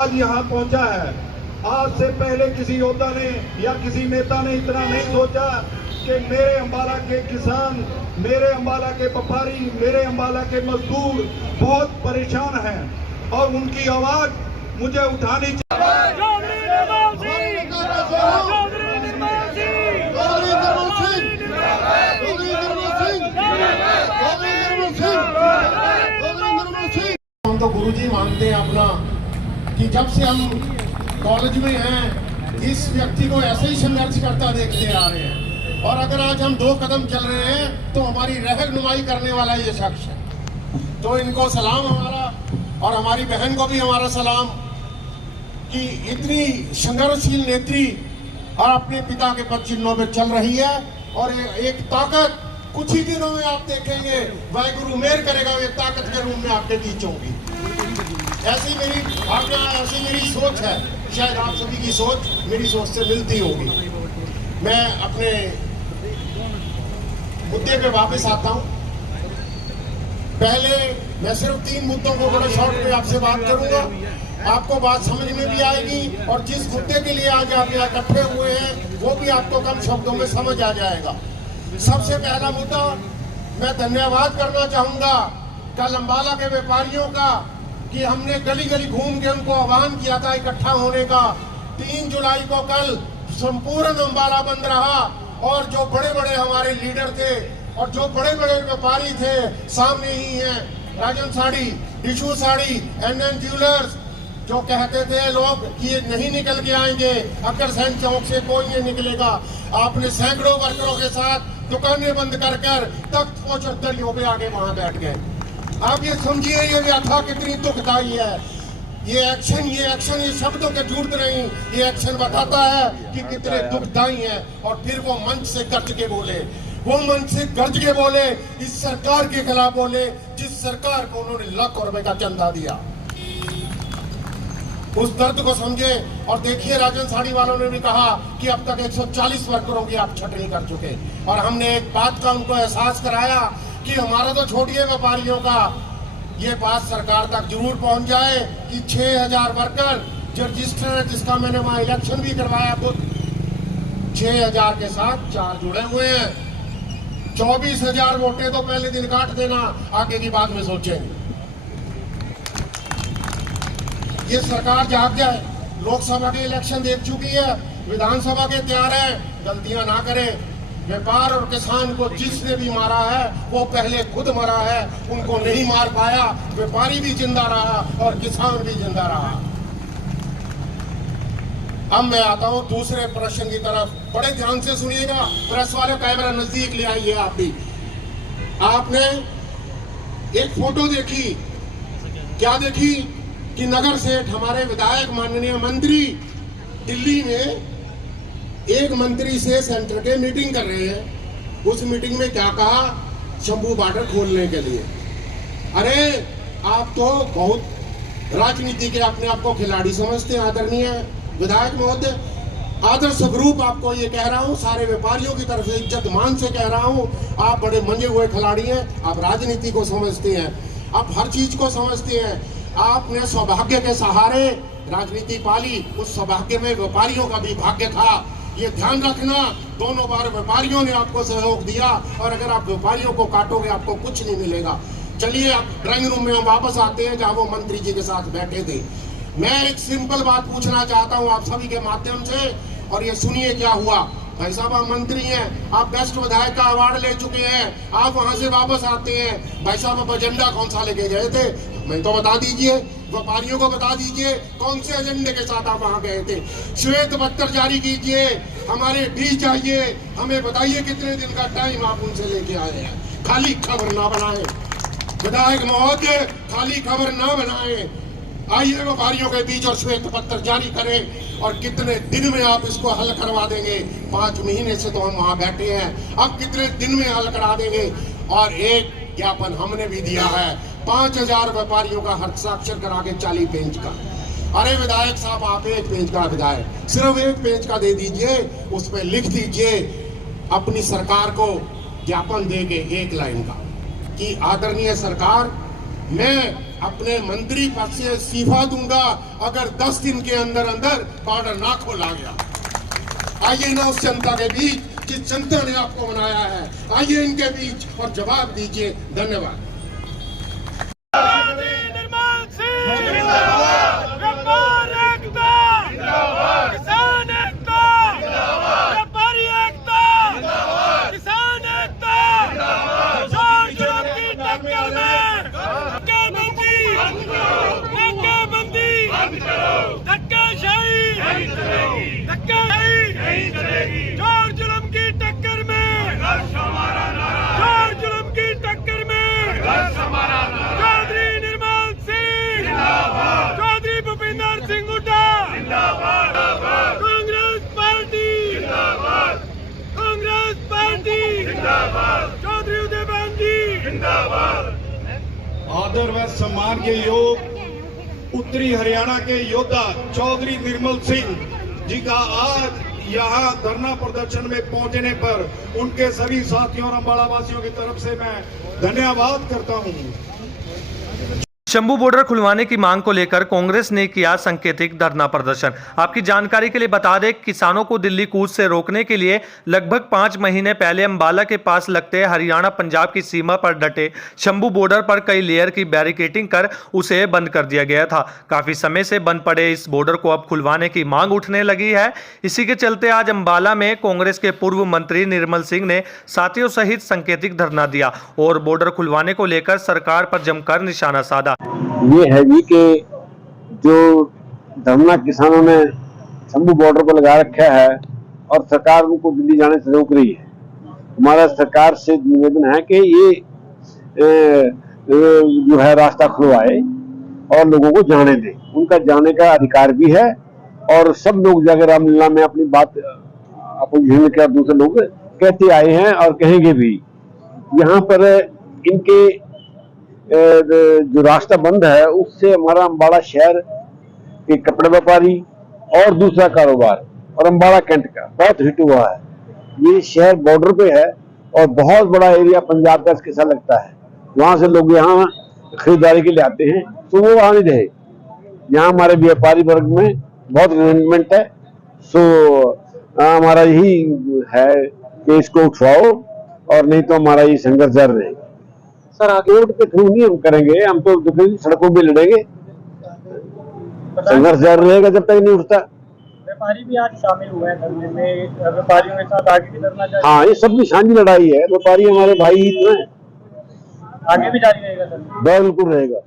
आज यहाँ पहुंचा है। आज से पहले किसी योद्धा ने या किसी नेता ने इतना नहीं सोचा कि मेरे अंबाला के किसान, मेरे अंबाला के व्यापारी, मेरे अंबाला के मजदूर बहुत परेशान हैं और उनकी आवाज मुझे उठानी चाहिए। हम तो गुरुजी मानते हैं अपना कि जब से हम कॉलेज में हैं इस व्यक्ति को ऐसे ही संघर्ष करता देखते आ रहे हैं और अगर आज हम 2 कदम चल रहे हैं तो हमारी रहनुमाई करने वाला ये शख्स है। तो इनको सलाम हमारा और हमारी बहन को भी हमारा सलाम कि इतनी संघर्षशील नेत्री और अपने पिता के पद चिन्हों पर चल रही है और एक ताकत कुछ ही दिनों में आप देखेंगे वाहिगुरु मेहर करेगा ये ताकत के रूप में आपके बीच होगी। ऐसी मेरी भावना, ऐसी मेरी सोच है। शायद आप सभी की सोच मेरी सोच से मिलती होगी। मैं अपने मुद्दे पे वापस आता हूं। पहले मैं सिर्फ 3 मुद्दों को बड़े शॉर्ट में आपसे बात करूंगा, आपको बात समझ में भी आएगी और जिस मुद्दे के लिए आज आप यहाँ इकट्ठे हुए हैं वो भी आपको कम शब्दों में समझ आ जाएगा। सबसे पहला मुद्दा मैं धन्यवाद करना चाहूंगा कल अंबाला के व्यापारियों का कि हमने गली गली घूम के उनको आह्वान किया था इकट्ठा होने का। 3 जुलाई को कल संपूर्ण अंबाला बंद रहा और जो बड़े बड़े हमारे लीडर थे और जो बड़े बड़े व्यापारी थे सामने ही हैं, Rajan sari, tissue sari, NN jewellers, जो कहते थे लोग कि ये नहीं निकल के आएंगे, अग्रसेन चौक से कोई नहीं निकलेगा। आपने सैकड़ों वर्करों के साथ दुकानें बंद कर कर तख्त को चौधरियों पे आगे वहां बैठ गए। आप ये समझिए ये व्यथा कितनी दुखदायी है। ये एक्शन ये शब्दों के झूठ नहीं, ये एक्शन बताता है कि कितने दुखदायी है। और फिर वो मंच से गर्ज के बोले, वो मंच से गर्ज के बोले, इस सरकार के खिलाफ बोले जिस सरकार को उन्होंने लाखों रुपए का चंदा दिया। उस दर्द को समझे और देखिए राजन साड़ी वालों ने भी कहा कि अब तक 140 वर्करों की आप छटनी कर चुके और हमने एक बात का उनको एहसास कराया कि हमारा तो छोड़िए व्यापारियों का, ये बात सरकार तक जरूर पहुंच जाए कि 6000 वर्कर जो रजिस्टर है, जिसका मैंने वहां इलेक्शन भी करवाया खुद, 6000 के साथ 4 जुड़े हुए हैं। 24,000 वोटें तो पहले दिन काट देना, आगे की बात में सोचेंगे। ये सरकार जाग जाए, लोकसभा के इलेक्शन देख चुकी है, विधानसभा के तैयार है, गलतियां ना करे। व्यापार और किसान को जिसने भी मारा है वो पहले खुद मरा है, उनको नहीं मार पाया। व्यापारी भी जिंदा रहा और किसान भी जिंदा रहा। अब मैं आता हूं दूसरे प्रश्न की तरफ, बड़े ध्यान से सुनिएगा। प्रेस वाले कैमरा नजदीक ले आइए। आप भी, आपने एक फोटो देखी, क्या देखी कि नगर सेठ हमारे विधायक माननीय मंत्री दिल्ली में एक मंत्री से सेंटर के मीटिंग कर रहे हैं। उस मीटिंग में क्या कहा, शंभू बॉर्डर खोलने के लिए। अरे आप तो बहुत राजनीति के अपने आप को खिलाड़ी समझते हैं आदरणीय विधायक महोदय। आदर्श ग्रुप आपको ये कह रहा हूँ, सारे व्यापारियों की तरफ से इज्जत मान से कह रहा हूँ, आप बड़े मंजे हुए खिलाड़ी हैं। आप राजनीति को समझते हैं, आप हर चीज को समझते हैं। आपने सौभाग्य के सहारे राजनीति पाली, उस सौभाग्य में व्यापारियों का भी भाग्य था, ये ध्यान रखना। दोनों बार व्यापारियों ने आपको सहयोग दिया और अगर आप व्यापारियों को काटोगे आपको कुछ नहीं मिलेगा। चलिए अब ड्राइंग रूम में हम वापस आते हैं जहां वो मंत्री जी के साथ बैठे थे। मैं एक सिंपल बात पूछना चाहता हूं आप सभी के माध्यम से, और ये सुनिए क्या हुआ। भाई साहब आप मंत्री हैं, आप बेस्ट विधायक का अवार्ड ले चुके हैं, आप वहां से वापस आते हैं। भाई साहब आप एजेंडा कौन सा लेके गए थे, मैं तो बता दीजिए, व्यापारियों को बता दीजिए कौन से एजेंडे के साथ आप वहां गए थे। श्वेत पत्र जारी कीजिए, हमारे बीच आइए, हमें बताइए कितने दिन का टाइम आप उनसे लेके आए हैं। खाली खबर ना बनाए विधायक महोदय, खाली खबर ना बनाए। आइए व्यापारियों के बीच और श्वेत पत्र जारी करें और कितने दिन में आप इसको हल करवा देंगे। 5 महीने से तो हम वहां बैठे हैं, अब कितने दिन में हल करा देंगे। और एक ज्ञापन हमने भी दिया है 5000 व्यापारियों का हस्ताक्षर करा के 40 पेज का। अरे विधायक साहब आप 1 पेज का विधायक, सिर्फ 1 पेज का दे दीजिए, उस पर लिख दीजिए अपनी सरकार को ज्ञापन दे के 1 लाइन का कि आदरणीय सरकार मैं अपने मंत्री पद से इस्तीफा दूंगा अगर 10 दिन के अंदर अंदर बॉर्डर ना खोला गया। आइए ना उस जनता के बीच जिस जनता ने आपको बनाया है, आइए इनके बीच और जवाब दीजिए। धन्यवाद। निर्मल सिंह जिंदाबाद, व्यापार एकता जिंदाबाद, किसान एकता जिंदाबाद, व्यापारी एकता जिंदाबाद, किसान एकता जिंदाबाद। जोर जुलूम की टक्कर में धक्केबंदी धक्केशाही नहीं चलेगी। जोर जुलूम की टक्कर में जोर जुलूम की टक्कर में चौधरी निर्मल सिंह जिंदाबाद, चौधरी भूपिंदर सिंह हुड्डा जिंदाबाद, कांग्रेस पार्टी जिंदाबाद, कांग्रेस पार्टी जिंदाबाद, चौधरी उदय जी जिंदाबाद। आदर व सम्मान के योग उत्तरी हरियाणा के योद्धा चौधरी निर्मल सिंह जी का आज यहाँ धरना प्रदर्शन में पहुंचने पर उनके सभी साथियों और अम्बाला वासियों की तरफ से मैं धन्यवाद करता हूँ। शंभू बॉर्डर खुलवाने की मांग को लेकर कांग्रेस ने किया सांकेतिक धरना प्रदर्शन। आपकी जानकारी के लिए बता दें, किसानों को दिल्ली कूच से रोकने के लिए लगभग 5 महीने पहले अंबाला के पास लगते हरियाणा पंजाब की सीमा पर डटे शंभू बॉर्डर पर कई लेयर की बैरिकेडिंग कर उसे बंद कर दिया गया था। काफी समय से बंद पड़े इस बॉर्डर को अब खुलवाने की मांग उठने लगी है। इसी के चलते आज अंबाला में कांग्रेस के पूर्व मंत्री निर्मल सिंह ने साथियों सहित सांकेतिक धरना दिया और बॉर्डर खुलवाने को लेकर सरकार पर जमकर निशाना साधा। ये है जी कि जो धरना किसानों ने शंभू बॉर्डर पर लगा रखा है और सरकार उनको दिल्ली जाने से रोक रही है। हमारा सरकार से निवेदन है कि ये जो है रास्ता खुलवाए और लोगों को जाने दे। उनका जाने का अधिकार भी है और सब लोग जाकर रामलीला में अपनी बात अपोजिशन के दूसरे लोग कहते आए हैं और कहेंगे भी। यहाँ पर इनके जो रास्ता बंद है उससे हमारा अंबाला शहर के कपड़े व्यापारी और दूसरा कारोबार और अंबाला कैंट का बहुत हिट हुआ है। ये शहर बॉर्डर पे है और बहुत बड़ा एरिया पंजाब का इसके साथ लगता है। वहां से लोग यहाँ खरीदारी के लिए आते हैं, तो वो वहां नहीं रहे। यहाँ हमारे व्यापारी वर्ग में बहुत रिजेंटमेंट है। सो हमारा यही है कि इसको उठवाओ और नहीं तो हमारा ये संघर्ष जारी रहेगा। सर कोर्ट के थ्रू नहीं हम करेंगे, हम तो सड़कों पे लड़ेंगे। संघर्ष जारी रहेगा जब तक नहीं उठता। व्यापारी भी आज शामिल हुए हैं धरने में, व्यापारियों के साथ आगे भी धरना जारी। हाँ, ये सब भी साझी लड़ाई है। व्यापारी हमारे भाई ही तो हैं। आगे भी जारी रहेगा सर? बिल्कुल रहेगा।